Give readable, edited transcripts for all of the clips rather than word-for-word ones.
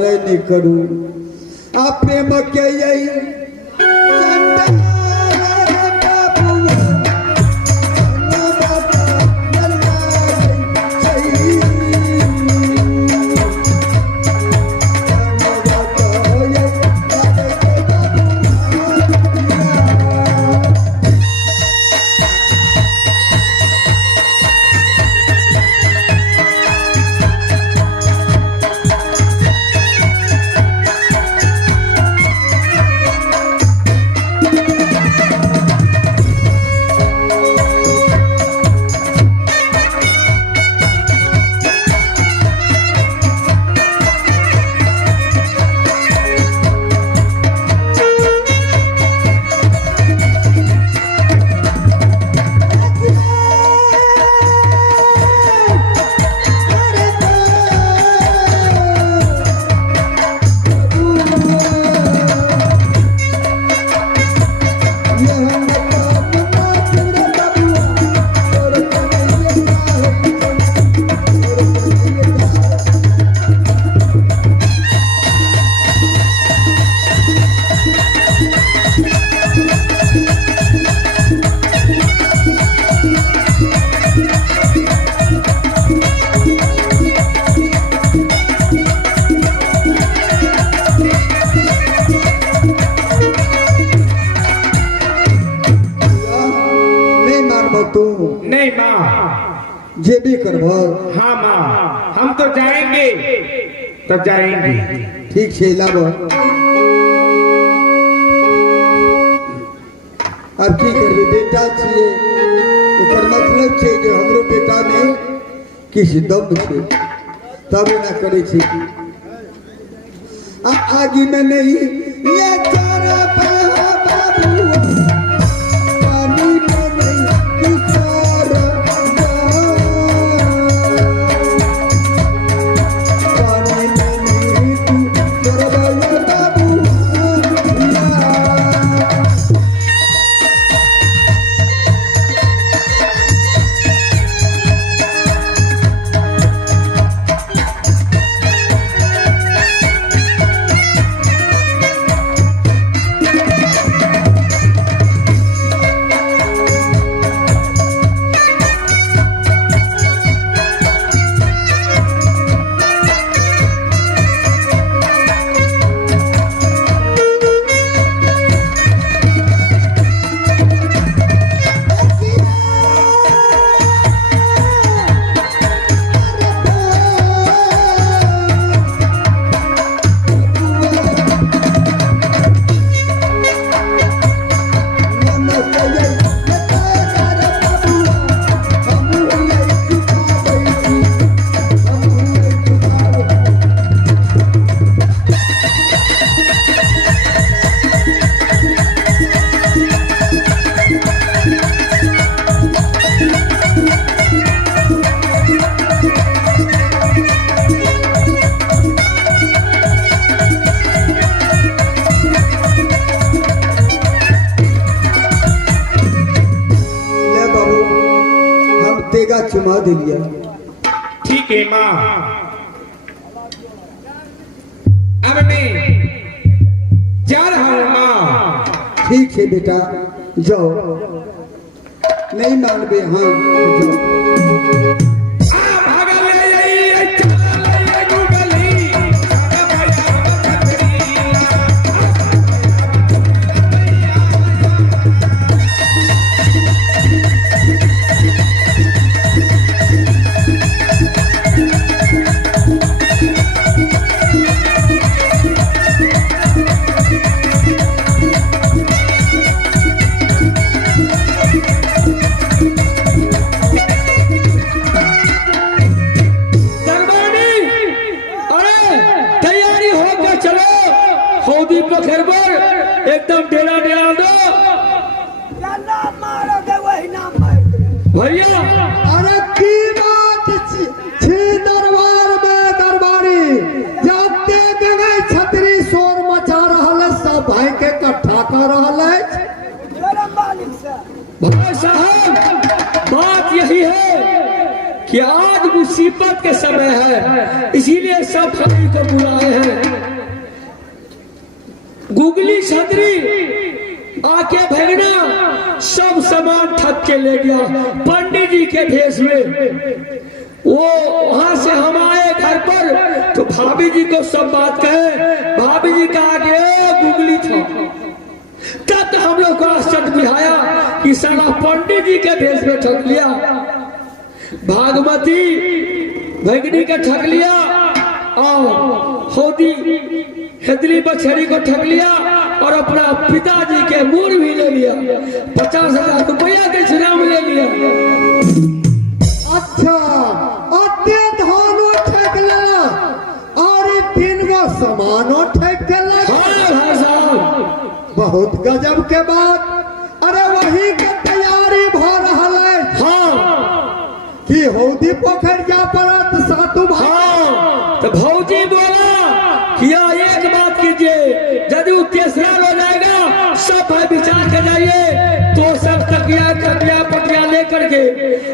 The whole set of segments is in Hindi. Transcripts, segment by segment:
रे नहीं करूं आप प्रेम के यही नहीं माँ जे भी करबो। हाँ माँ हम तो जाएंगे तो जाएंगे। ठीक है लाबो अब की करबे बेटा छिए एकर मतलब छै जे हमरो बेटा में किछ दम छै तब ना करे छी आगे में नहीं ये चारा बाबू चुमा दिलिया। ठीक है माँ अब मैं जा रहा हूँ माँ। ठीक है बेटा जाओ नहीं मानबे हाँ जाओ। एकदम डेरा डेरा दो भैया। अरे की बात छी दरबार में दरबारी जाते गए छतरी शोर मचा रहल सब भाई के इकट्ठा कर रहल है। भाई साहब बात यही है कि आज मुसीबत के समय है इसीलिए सब भाई को बुलाए हैं। गुगली छतरी आके भगना सब सामान ठग के ले गया पंडित जी के भेष में। वो वहां से हम आए घर पर तो भाभी जी को सब बात कहे। भाभी जी कहा कि गुगली था। तब हम लोग को आश्चर्य दिखाया कि साला पंडित जी के भेष में ठग लिया, भागवती भगनी का ठग लिया और होदी हेदरी बछड़ी को ठग लिया और अपना पिताजी के मूर भी ले लिया। 50,000 रुपया के चुनाव ले लिया। अच्छा अत्य धानो ठेक लेला और ई तीन गो सामानो ठेक के लगा। हाँ भाई साहब, बहुत गजब के बात। अरे वही के तैयारी भ रहल है। हाँ कि हौदी पोखर जा पड़त सातु भाई। हाँ, तो भौजी बोला कि एक बात कीजिए, यदि वो तेसरा हो जाएगा सब भाई विचार कर जाइए तो सब तकिया कटिया पटिया लेकर के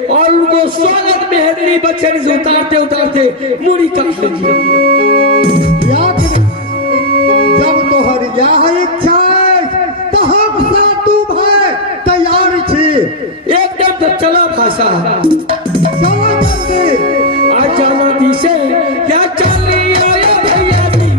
और उनको स्वागत में हेदरी बच्चे से उतारते उतारते मूड़ी काट लीजिए। याद जब तोहर यह इच्छा है तो हम सातु भाई तैयार छी। एकदम तो चला भाषा चलो जल्दी। आज जाना दी से क्या चल रही है भैया जी।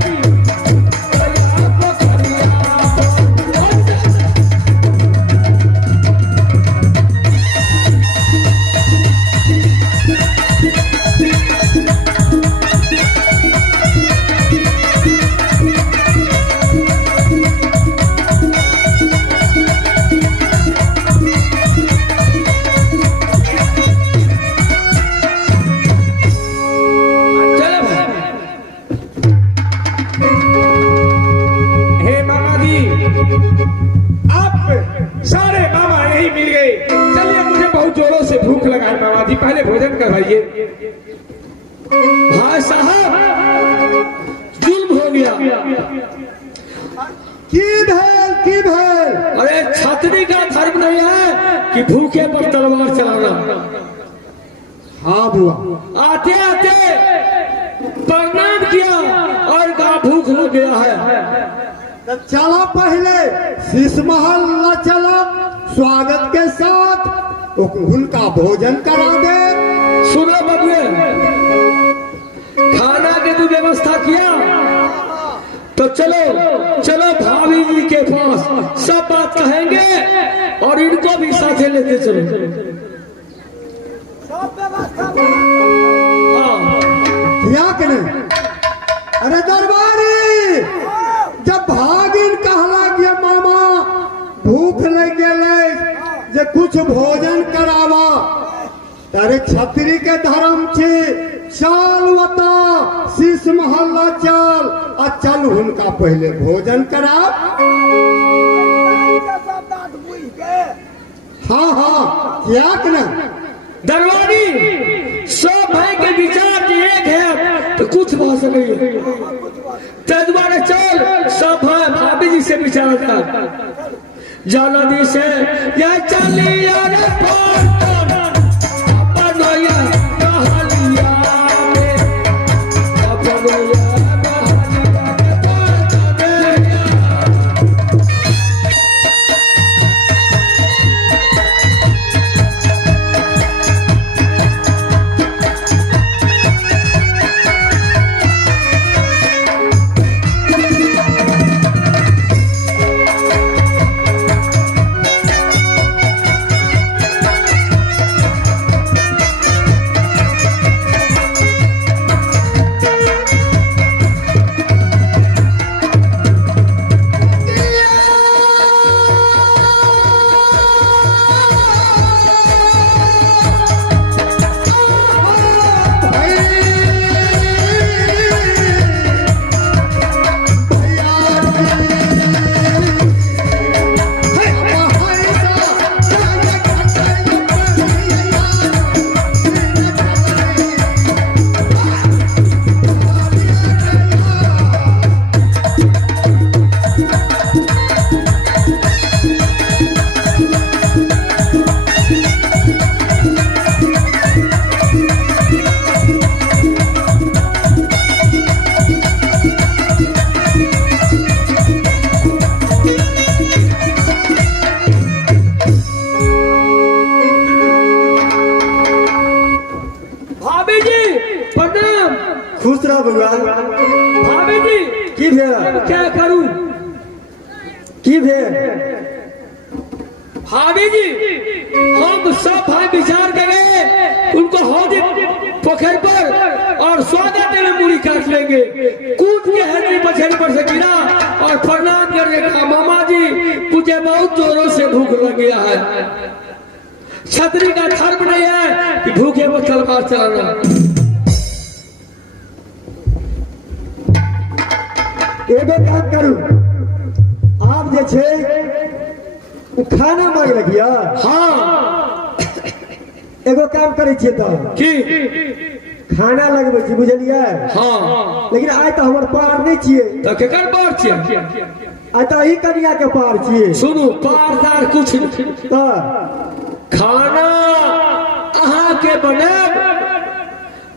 पहले भोजन करवाइए। भाई साहब जुल्म हो गया। की भेल। अरे छतरी का धर्म नहीं है कि भूखे पर तलवार चलाना। हाँ बुआ। आते आते प्रणाम किया और कहा भूख लग गया है। तब चला पहले शीश महल न चला स्वागत के साथ उनका भोजन करा दे। सुनो बबुए, खाना के तू व्यवस्था किया तो चलो चलो भाभी जी के पास सब बात कहेंगे और इनको भी साथे लेते चलो। हाँ क्या करें। अरे दरबारी जब भागिन कहला गया मामा भूख लग गए जे कुछ भोजन करावा तारे छतरी के धर्म छे चल बता शीश महल्ला चल आ चल उनका पहले भोजन करा। हाँ हाँ क्या करें। दरबारी सब भाई के विचार एक है तो कुछ हो सके दोबारा चल सब भाई भाभी जी से विचार कर जल्दी से या चलिए की भेल अब क्या करूं? की भेल भाभी जी, हम सब भाई विचार कर गए उनको हौदी पोखर पर और स्वागत में मूड़ी काट लेंगे। कूद के हरी पछड़ पर से गिरा और प्रणाम करने का, मामा जी मुझे बहुत जोरों से भूख लग गया है। छतरी का धर्म नहीं है कि भूखे वो तलवार चलाना। एगो काम करू, आप जे छे खाना मांग लगिया। हाँ, एगो काम करे छिए तो की खाना लगबे छी, बुझलिए। हाँ, लेकिन आइ तो हमर पार नहीं छिए, तो केकर पार छियै? आइ तो ही कनिया के पार छिए। सुनू, पारदार कुछ नहीं। तो खाना अहाँ के बनाब,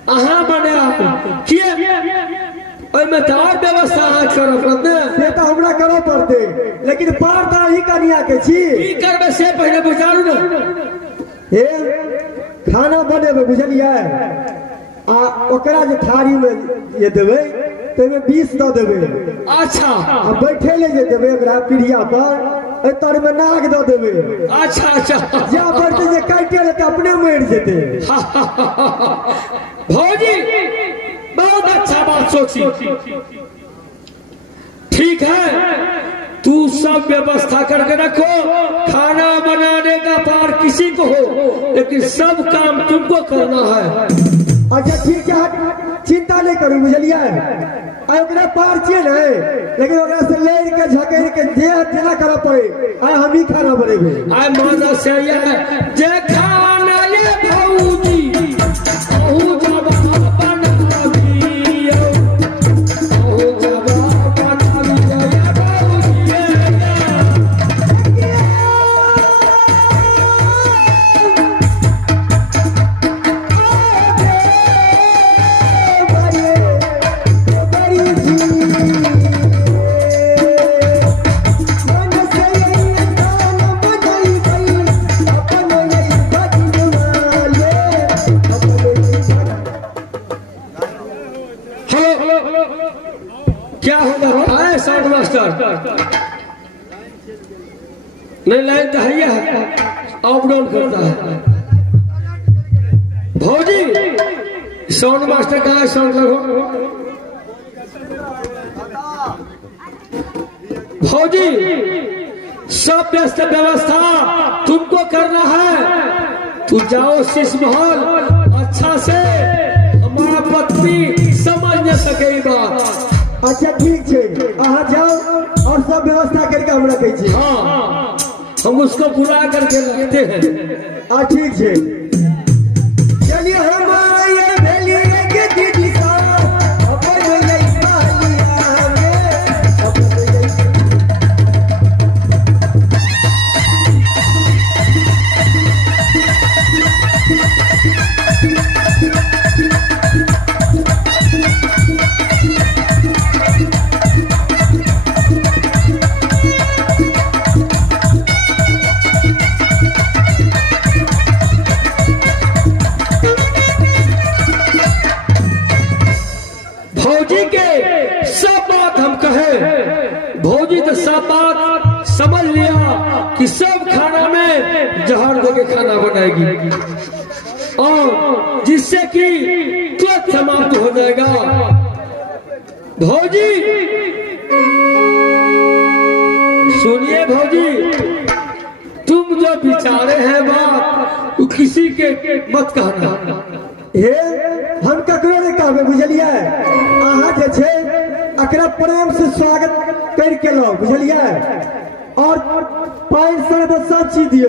अहाँ बनाब किए? ओइमे तो और व्यवस्था अहाँ करऽ पड़तै। से तो हमरा करऽ पड़ते, लेकिन पार तो ही कनिया के छी। की करबै से पहिले बुझारू ने। हे खाना बनेबे, बुझलिए। आ ओकरा जे थारी में जे देबै तइमे 20 दऽ देबै। अच्छा, आ बैठे ले जे देबै ओकरा पीढ़िया पर, ए तर में नाग दऽ देबै। अच्छा, अच्छा। जा बढ़ते जे काटे ले तो अपने मर जेते। भौजी बहुत अच्छा बात सोची। ठीक है, तू सब व्यवस्था करके रखो। खाना बनाने का पार किसी को हो, लेकिन सब काम तुमको करना है। अच्छा ठीक है, चिंता नहीं करू, बुझलिए। आ ओकरा पार छिए ने, लेकिन ओकरा से लेर के झकेर के जेना करऽ पड़े, आ हम ही खाना बनेबे। आय माना से जे खाना ये भौजी ओ जब बनाबियो, ओ जब बनाबियो ये भौजी। हेलो, क्या होगा? आए साउंड मास्टर, नहीं लाइन तो है, अप डाउन करता है। भौजी साउंड मास्टर कहाँ है? साउंड लगो। भौजी सब व्यवस्था तुमको करना है। तू जाओ शीश महल, अच्छा से हमारा पत्नी समझ न सके बात। अच्छा ठीक है, अहाँ जाओ और सब व्यवस्था करके हम रखे छी। हाँ, हम उसको बुला करके रखते हैं। ठीक है, चलिए हमारा ये भेलिए के दीदी साहब अपन ये बहलिया में अपन ये। भौजी के सब बात हम कहे, भौजी तो सब बात समझ लिया कि सब खाना में जहर देके खाना बनाएगी, और जिससे कि तुरंत समाप्त हो जाएगा। भौजी सुनिए, भौजी तुम जो विचारे हैं बात तो किसी के मत कहना। हे हम ककरो नहीं कहबे, बुझलिए। अहाँ जे छे अकरा प्रेम से स्वागत करके लो, बुझलिए। और पानी शरबत सब चीज दियो,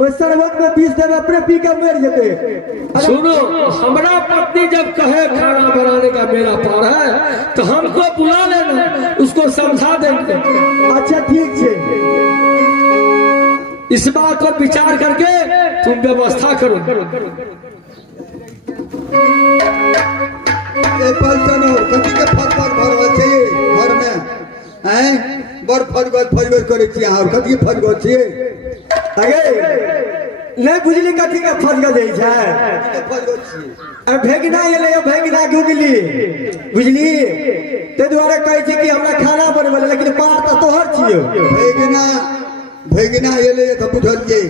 ओइ शरबत में 20 देवे, अपने पी के मर जेते। सुनो, हमारा पत्नी जब कहे खाना बनाने का मेरा पार है तो हमको बुला लेना, उसको समझा देंगे। अच्छा ठीक है, इस बात पर विचार करके तुम व्यवस्था करो। कथी के फटफट भरल छै घर में? हैं बड़ फटफट करे छी अहाँ, कथी फटफट छियै? अगे नहीं बुझली कथी का फर्क जाइ छै अब भेगना एले भेगना गुगली बुझली ते दुआरे कहै छै कि हमरा खाना बनबे लेकिन पार त तोहर छियो भेगना एले त बुझलिए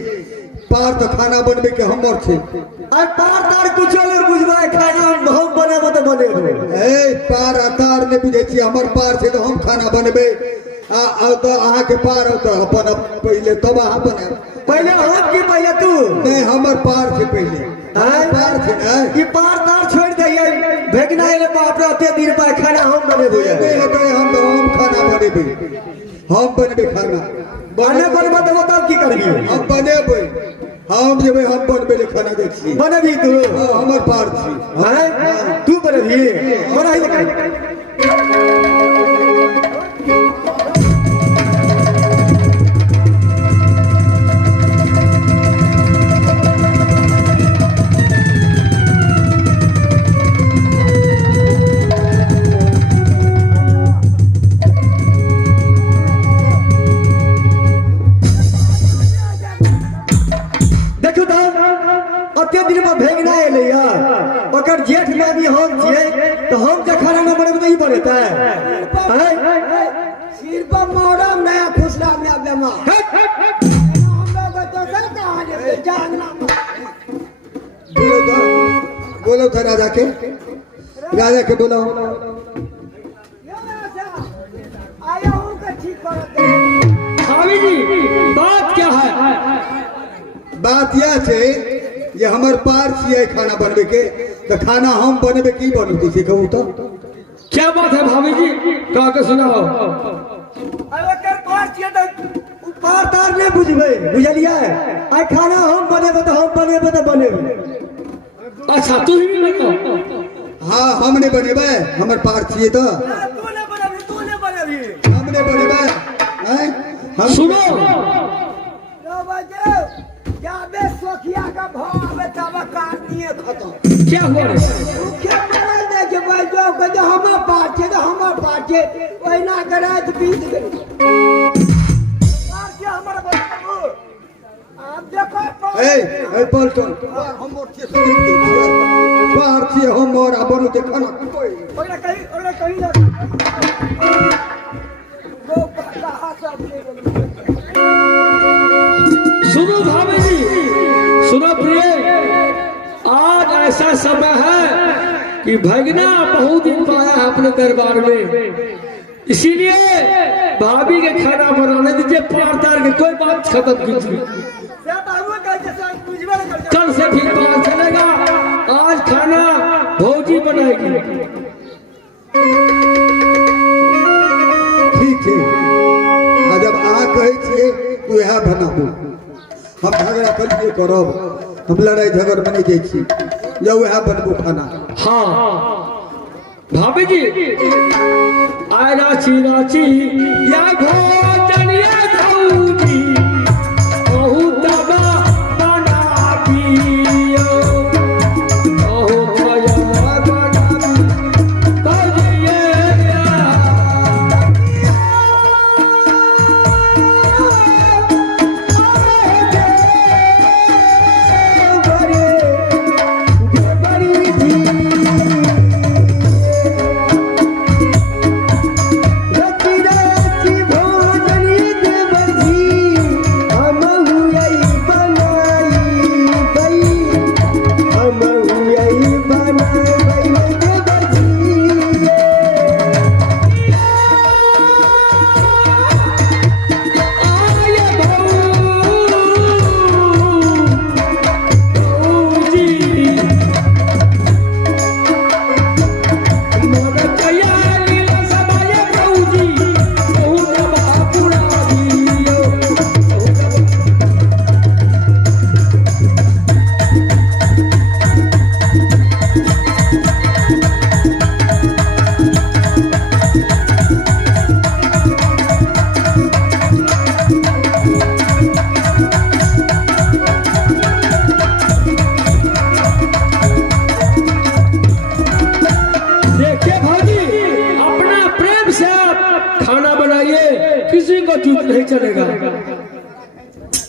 पार तो खाना बनबे के हमर छै आ पार तार कुछो ले बुझबै खाना हम बनाबो त बनेबो ए पार अतार ने बुझे छी हमर पार छै तो हम खाना बनबे आ तो अहाँ के पार हो तो अपन पहले तब अहाँ बने पहले हम की पहले तू नहीं हमर पार छै पहले पार छै ना ई पार तार छोड़ दइए भेगना एले बाप रे अते दिन पर खाना हम बनेबो नहीं होते हम खाना बनबे हम बनबे खाना बने बनबा त बताओ की करबी हम बनेबे हम जेबे हम बनबे ले खाना दे छी बनबी तू हमर पार छी हैं तू बनबी बनाई ले भेगना एले ओकर जेठ मामी हम छियै तो हम के खाना न बनेबे नहीं बनेता है सिर पर मोरम नया खुसरा में आबे मां हम लोग तो सर कहां जे जानना बोलो था राजा के बोलो आया हूं के ठीक कर स्वामी जी बात क्या है बात यह छै ये हमर पार छियै खाना बनबे के तो खाना हम बनबे की बनते से कहू तो क्या बात है भाभी जी कह के सुनाओ अरे कर पार छियै तो पार तार नहीं बुझबे बुझलिए आई खाना हम बनेबे तो बनेबे अच्छा तू ही बताओ हाँ हम नहीं बनेबे हमर पार छियै तो तू ने बनेबी हम नहीं बनेबे हैं सुनो लो बजे जाबे सोखिया का भाव आबे तब काटनिए खत्म क्या हुआ रे क्या बोल दे के भाई जो हमर पार छे ओइना गराज बीत गई पार छे हमर बाबू आप देखो ए पलटन हमर छियै पार छियै हमर अपन देखना ओकरा कहीं ना वो कहा सब ले गेल सुनो भाभी जी सुनो प्रिय आज ऐसा समय है कि भगना बहुत दिन पाया है अपने दरबार में इसीलिए भाभी के खाना बनाने दीजिए पार तार के कोई बात खत्म कीजिए कल से फिर पता चलेगा आज खाना भौजी बनाएगी ठीक है जब अहाँ कहै छियै तो यह बनाबू हम झगड़ा करिए करब हम लड़ाई झगड़ में नहीं जाइ छी या वह बनबू खाना हाँ भाभी जी आय राची या भोजन या भौजी बहुत बना दियो बहुत बना दियो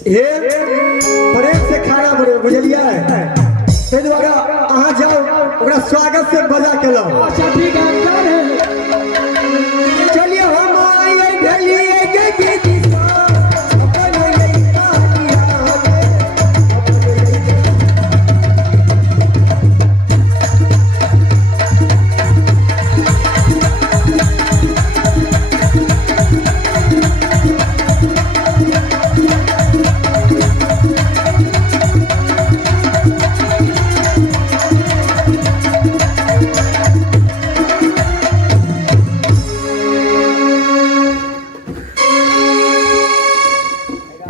हे प्रेम से खाना बनो बुझलिए ताहि दुआरे अहाँ जाओ ओकरा स्वागत से बजा के लाओ। अच्छा ठीक है हम जा रहे हैं। चलिए हम आए भेलिए के दिशा अपन लइका दिया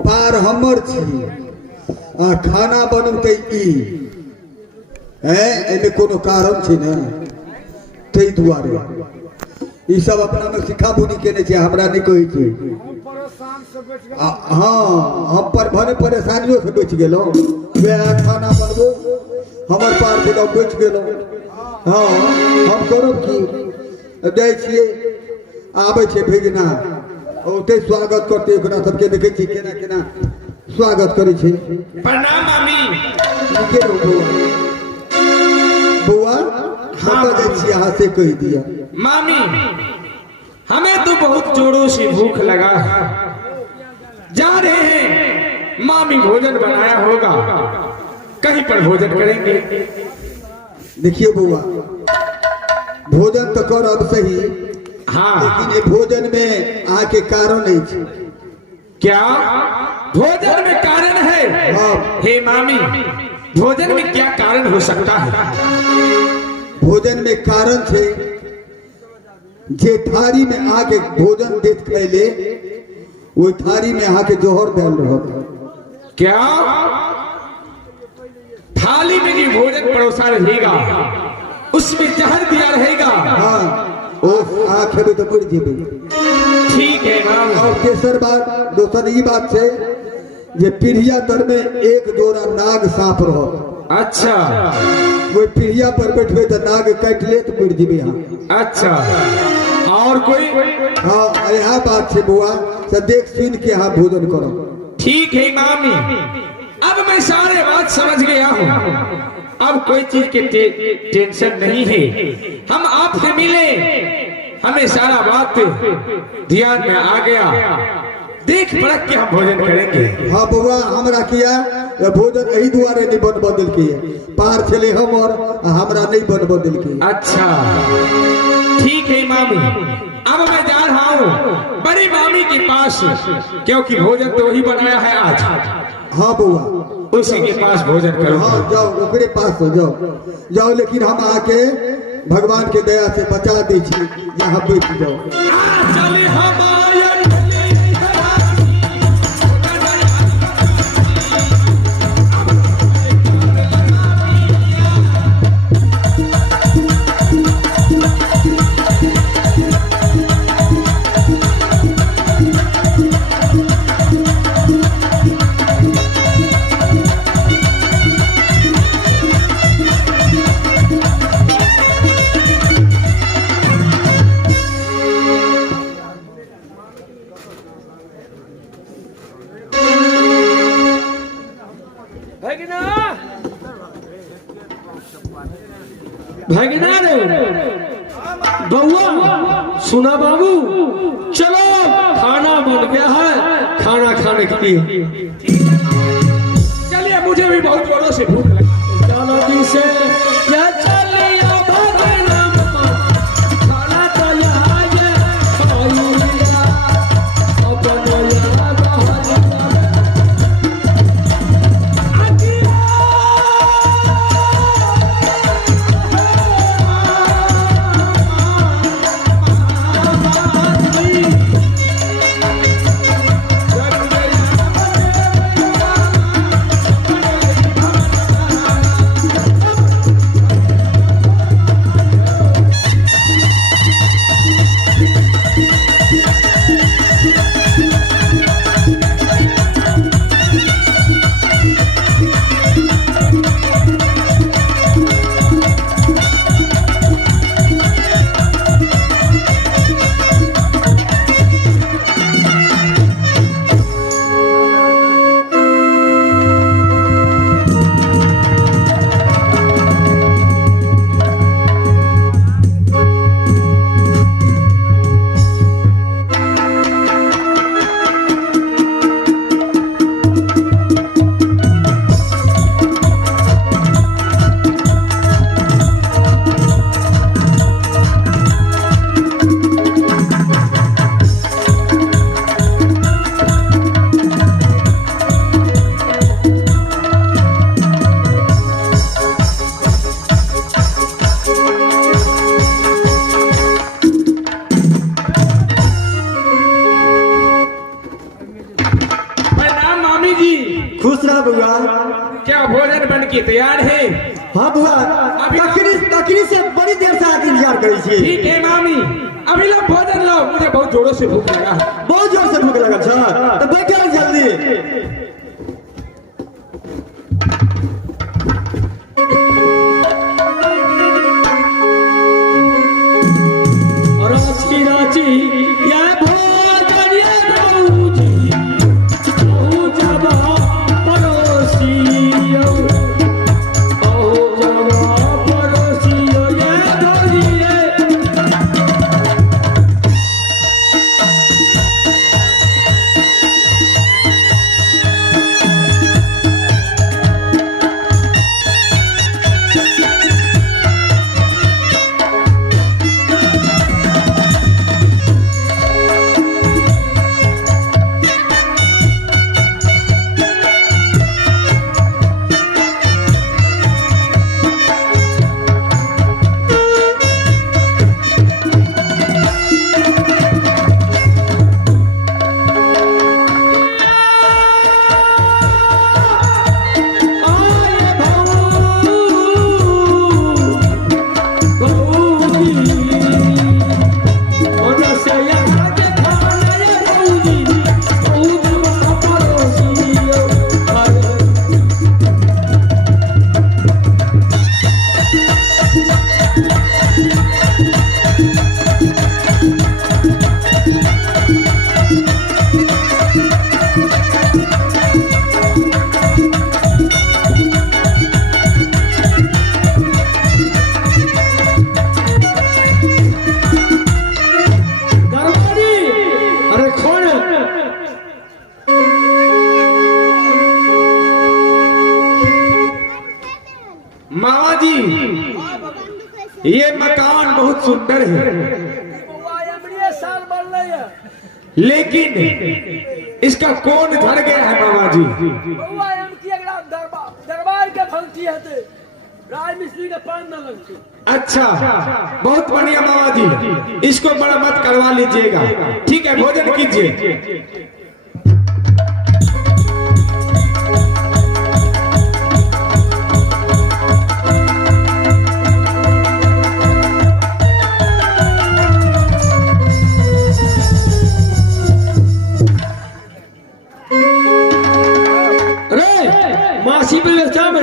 पार हमर छी आ खाना बनते ई है एमे कोनो कारण छै ने ताहि दुआरे ई सब अपना में सिखा बुनी केने छै हमरा नहीं कहै छै। हाँ हम पर भने परेशानियों से बच गेलो वह खाना बनबो हमर पार के बच गेलो। हाँ हम करब की जाइ छियै आबै छै भेजना ओते स्वागत करते ओकरा सबके देखै छी केना केना स्वागत करै छै। प्रणाम मामी। के बउआ हाँ जाइ छी अहाँ से कह दिया। मामी हमें तो बहुत जोरों से भूख लगा है, जा रहे हैं। मामी भोजन बनाया होगा, कहीं पर भोजन करेंगे। देखिए बउआ भोजन तो कर अब सही हाँ लेकिन ये भोजन में आके कारण नहीं छै। क्या भोजन में कारण है? हाँ। हे मामी भोजन में क्या कारण हो सकता है? भोजन में कारण छै जे थारी में आके भोजन देत खैले वो थारी में आके जोहर डाल रहत। क्या थाली में जो भोजन परोसा रहेगा उसमें जहर दिया रहेगा? हाँ ओ आँख में तो पड़ जेबे। ठीक है मामी। और तेसर बात दोसर ई बात छै जे पीढ़िया तर में एक जोड़ा नाग साफ रहत। अच्छा कोई पीढ़िया पर बैठबे तो नाग काट ले तो मर जेबे यहाँ। अच्छा और कोई? हाँ यहाँ बात छै बुआ से देख सुन के यहाँ भोजन करो। ठीक है मामी, अब मैं सारे बात समझ गया हूँ। अब कोई चीज के टेंशन नहीं है। हम आपसे मिले, हमें सारा बात ध्यान में आ गया। देख परख के हम भोजन करेंगे। हाँ बुआ हमरा किया भोजन यही दुआरे नहीं बन बदल के पार चले हम और हमरा नहीं बन बदल के। अच्छा ठीक है मामी, अब मैं जा रहा हूँ बड़ी मामी के पास, क्योंकि भोजन तो वही बनाया है आज। हाँ बुआ उसी के पास भोजन करो। हाँ जाओ ओकरे पास जाओ जाओ लेकिन हम आके भगवान के दया से बचा दी छी यहाँ बैठ जाओ। चले हमारे भगना रे बउआ सुना बाबू, चलो खाना बन गया है, खाना खाने के लिए चलिए, मुझे भी बहुत जोरों से भूख लगी। चलो जी से क्या चलिया भगना खाना तो आज खाइएगा अपन याद बुआ। क्या भोजन बन के तैयार है? हाँ बुआ, तकरी से बड़ी देर से आके इंतजार करी छी। ठीक है मामी, अभी लोग भोजन लाओ, मुझे बहुत जोरों से भूख लगा। बहुत जोर से भूख लगा छ, तो बैठो जल्दी। रांची रांची ये भोजन ये बाबूजी ओ जबा पड़ोसियो ओ जबा पड़ोसियो ये धोलिए मामा जी, ये मकान बहुत सुंदर है, लेकिन इसका कौन धर गया है मामा जी? दरबार के फलती है राज मिस्त्री का पान न लगती। अच्छा, बहुत बढ़िया मामा जी, इसको मरम्मत करवा लीजिएगा। ठीक है, भोजन कीजिए। मासी पे व्यवस्था में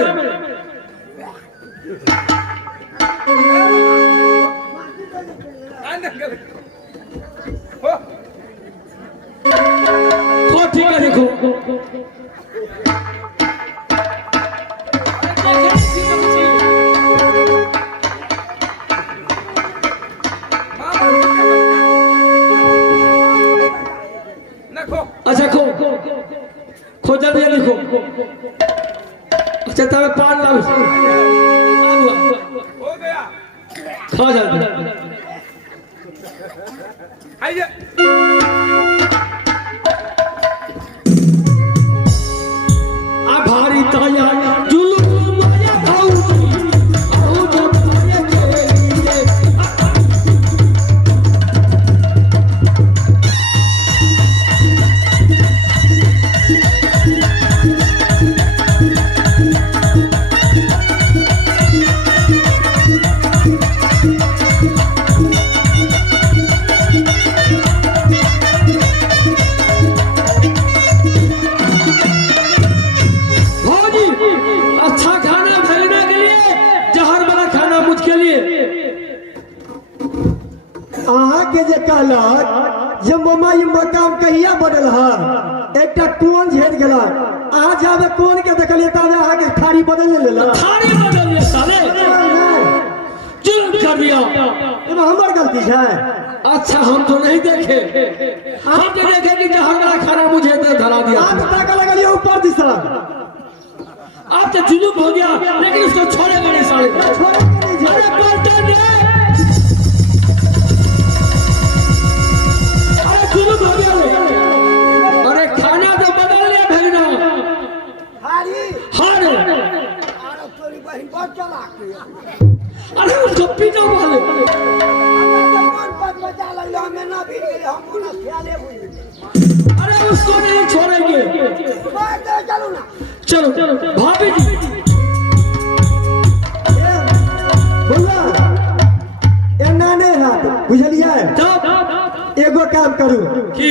तो ठीक है, देखो अच्छा खो जल्दी लिखो। अच्छा तब पान लाओ, हो गया, खा जल्दी। आइए। भारी ताया जुलूम माया भाऊजी आओ जब माया के लिए जे मामा ये मकाम कहिया बनल है, एकटा कोन झेड़ गेला। आज आबे कोन के देखलिए तबे आगे थारी बदल लेला। थारी बदल ले साले, जुल्म कर दिया। एमे हमर गलती है? अच्छा हम तो नहीं देखे, हम तो देखे कि हमारा खाना मुझे दे धरा दिया। आप ताका लगलिए ऊपर दिशा। आप तो जुलूम हो गया, लेकिन उसको छोड़ेगा नहीं साले। अरे पलटन दे, जुलूम हो गया। अरे खाना तो बदल लिया भेजना। अरे उसको पीटो वाले। अरे उसको नहीं छोड़ेंगे, चलो भाभी जी बोला एना नहीं हाथ बुझलिए तब एगो काम करू की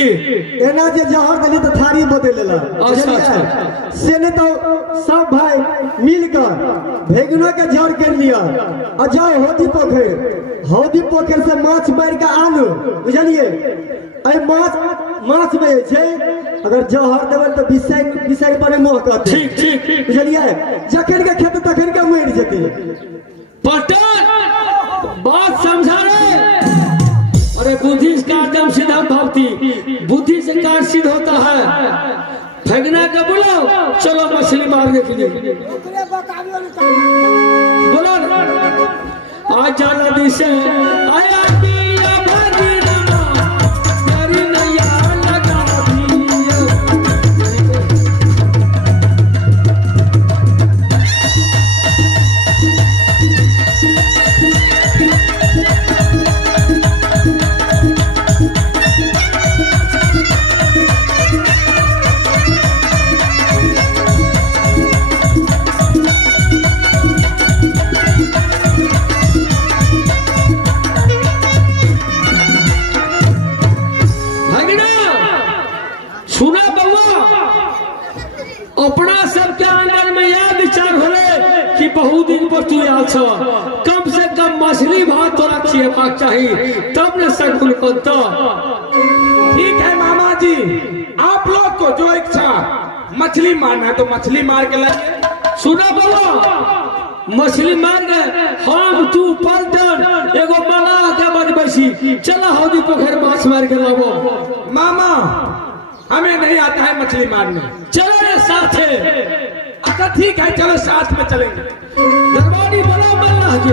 एना जे जहर देली तो थारी बदल लेला अच्छा, अच्छा। से ने तो सब भाई मिलकर भेगनो के जड़ कर लिया और जाओ होदी पोखर से माछ मार के आनू बुझलिए अरे माछ में छे अगर जहर देबन तो विषय पर मोह कहते ठीक ठीक बुझलिए जखन के खेत तखन के मर जेते पटन बात समझा रे। अरे बुद्धि का एकदम सीधा भक्ति बुद्धि से कार्य सिद्ध होता है। फेंकना का बोलो चलो मछली मारने के लिए बोलो आज जाना दिशा आया दिया भरी रमा तेरी नैया लगा दिया। सुना बउआ अपना सबके अंदर में यह विचार होले कि बहुत दिन पर तू आल छ कम से कम मछली भात तो रखिए पाक चाहिए तब न सगुन बनता। ठीक है मामा जी, आप लोग को जो इच्छा मछली मारना है तो मछली मार के लाइए। सुना बउआ मछली मार गए हम तू पलटन एगो मना के बज बैसी चला हौदी पोखर माछ मार के लाबो। मामा हमें नहीं आता है मछली मारने। चलो रे साथे। अच्छा ठीक है चलो साथ में चलेंगे। दरबारी बड़ा मल्लाह जी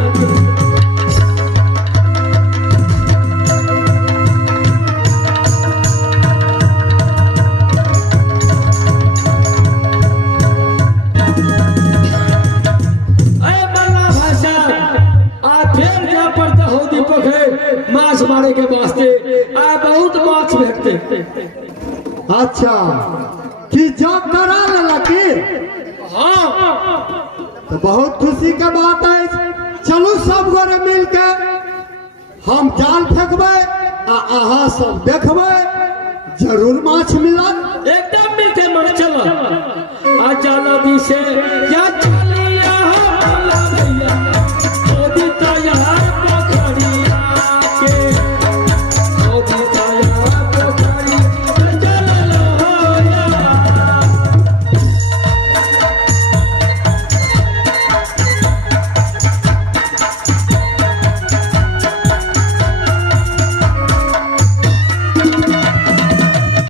माछ मारे के वास्ते आ बहुत माछ भेटते। अच्छा कि जब करा लेला की हाँ तो बहुत खुशी के बात है। चलू सब गोरे मिल के हम जाल फेंकबे आ अहाँ सब देखबे जरूर माछ मिलत। एकदम मिलते मन चलो आ जाला दी से या